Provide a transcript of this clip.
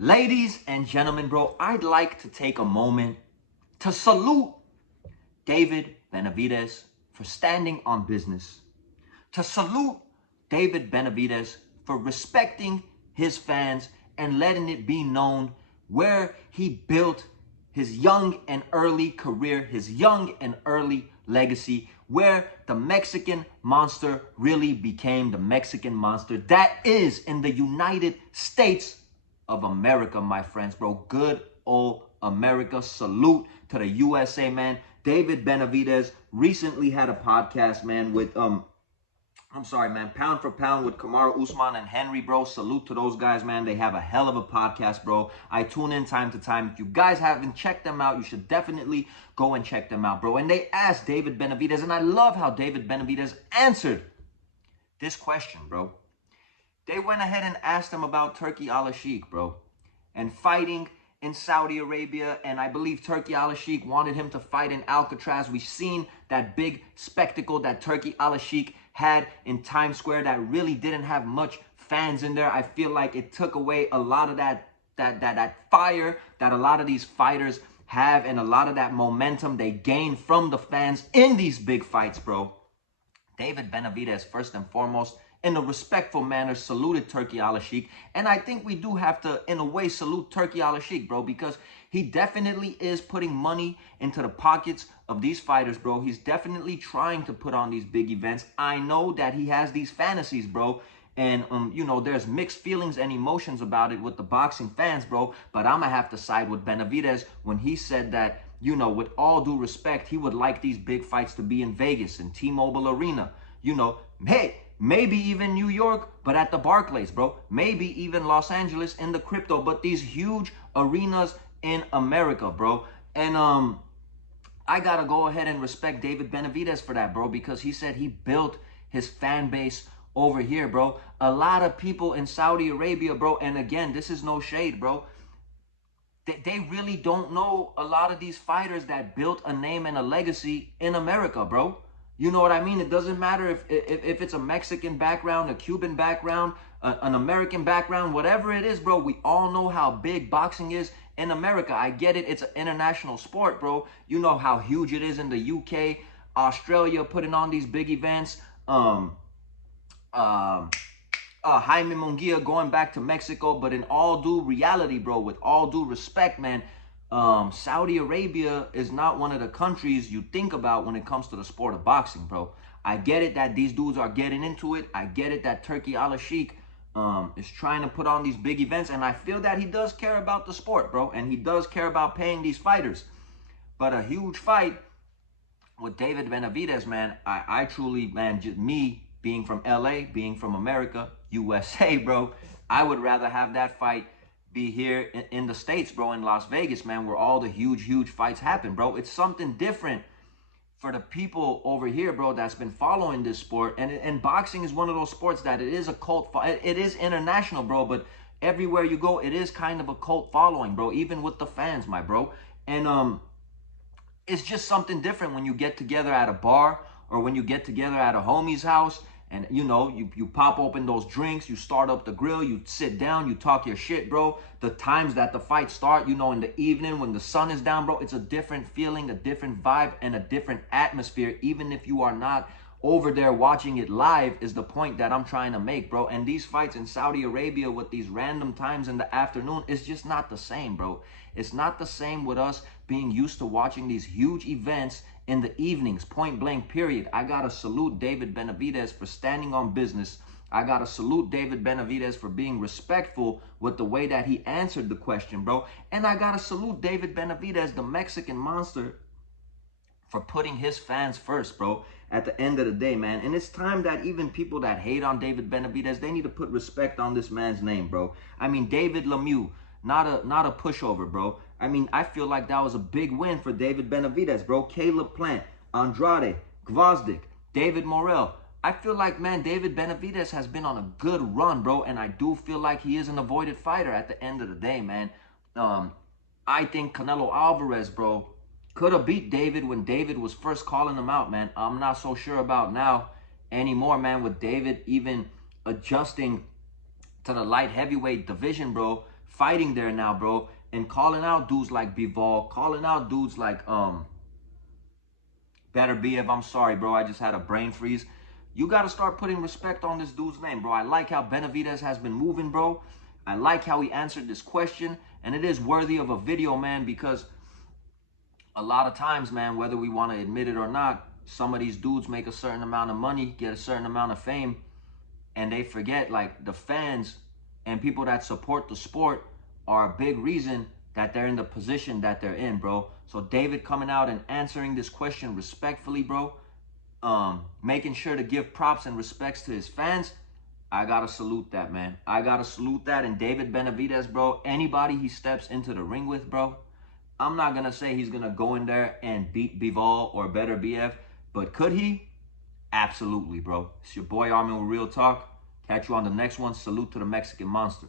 Ladies and gentlemen, bro, I'd like to take a moment to salute David Benavidez for standing on business. To salute David Benavidez for respecting his fans and letting it be known where he built his young and early career, his young and early legacy, where the Mexican monster really became the Mexican monster that is in the United States of America, my friends, bro. Good old America. Salute to the USA, man. David Benavidez recently had a podcast, man, with Pound for Pound with Kamaru Usman and Henry, bro. Salute to those guys, man. They have a hell of a podcast, bro. I tune in time to time. If you guys haven't checked them out, you should definitely go and check them out, bro. And they asked David Benavidez, and I love how David Benavidez answered this question, bro. They went ahead and asked him about Turki Al-Sheikh, bro, and fighting in Saudi Arabia. And I believe Turki Al-Sheikh wanted him to fight in Alcatraz. We've seen that big spectacle that Turki Al-Sheikh had in Times Square that really didn't have much fans in there. I feel like it took away a lot of that fire that a lot of these fighters have and a lot of that momentum they gain from the fans in these big fights, bro. David Benavidez, first and foremost, in a respectful manner, saluted Turki Al-Sheikh. And I think we do have to, in a way, salute Turki Al-Sheikh, bro, because he definitely is putting money into the pockets of these fighters, bro. He's definitely trying to put on these big events. I know that he has these fantasies, bro. And, you know, there's mixed feelings and emotions about it with the boxing fans, bro. But I'm going to have to side with Benavidez when he said that, you know, with all due respect, he would like these big fights to be in Vegas and T-Mobile Arena. You know, hey, maybe even New York, but at the Barclays, bro. Maybe even Los Angeles in the crypto, but these huge arenas in America, bro. And I gotta go ahead and respect David Benavidez for that, bro, because he said he built his fan base over here, bro. A lot of people in Saudi Arabia, bro, and again, this is no shade, bro. They really don't know a lot of these fighters that built a name and a legacy in America, bro. You know what I mean? It doesn't matter if it's a Mexican background, a Cuban background, an American background, whatever it is, bro. We all know how big boxing is in America. I get it. It's an international sport, bro. You know how huge it is in the UK, Australia, putting on these big events. Jaime Munguia going back to Mexico. But in all due reality, bro, with all due respect, man, Saudi Arabia is not one of the countries you think about when it comes to the sport of boxing, bro. I get it that these dudes are getting into it. I get it that Turki Al-Sheikh is trying to put on these big events. And I feel that he does care about the sport, bro. And he does care about paying these fighters. But a huge fight with David Benavidez, man, I truly, man, just me being from LA, being from America, USA, bro, I would rather have that fight be here in the States, bro, in Las Vegas, man, where all the huge fights happen, bro. It's something different for the people over here, bro, that's been following this sport. And boxing is one of those sports that it is a cult, it is international, bro, but everywhere you go, it is kind of a cult following, bro, even with the fans, my bro. And it's just something different when you get together at a bar or when you get together at a homie's house. And, you know, you pop open those drinks, you start up the grill, you sit down, you talk your shit, bro. The times that the fights start, you know, in the evening when the sun is down, bro, it's a different feeling, a different vibe, and a different atmosphere. Even if you are not over there watching it live is the point that I'm trying to make, bro. And these fights in Saudi Arabia with these random times in the afternoon is just not the same, bro. It's not the same with us being used to watching these huge events in the evenings, point blank, period. I gotta salute David Benavidez for standing on business. I gotta salute David Benavidez for being respectful with the way that he answered the question, bro. And I gotta salute David Benavidez, the Mexican monster, for putting his fans first, bro, at the end of the day, man. And it's time that even people that hate on David Benavidez, they need to put respect on this man's name, bro. I mean, David Lemieux, not a pushover, bro. I mean, I feel like that was a big win for David Benavidez, bro. Caleb Plant, Andrade, Gvozdyk, David Morrell. I feel like, man, David Benavidez has been on a good run, bro. And I do feel like he is an avoided fighter at the end of the day, man. I think Canelo Alvarez, bro, could have beat David when David was first calling him out, man. I'm not so sure about now anymore, man, with David even adjusting to the light heavyweight division, bro. fighting there now, bro, and calling out dudes like Bivol, calling out dudes like Benavidez. I'm sorry, bro. I just had a brain freeze. You got to start putting respect on this dude's name, bro. I like how Benavidez has been moving, bro. I like how he answered this question. And it is worthy of a video, man, because a lot of times, man, whether we want to admit it or not, some of these dudes make a certain amount of money, get a certain amount of fame, and they forget, like, the fans and people that support the sport are a big reason that they're in the position that they're in, bro. So David coming out and answering this question respectfully, bro, making sure to give props and respects to his fans, I gotta salute that, man. I gotta salute that. And David Benavidez, bro, anybody he steps into the ring with, bro, I'm not gonna say he's gonna go in there and beat Bivol or better BF, but could he? Absolutely, bro. It's your boy Armin with Real Talk. Catch you on the next one. Salute to the Mexican Monster.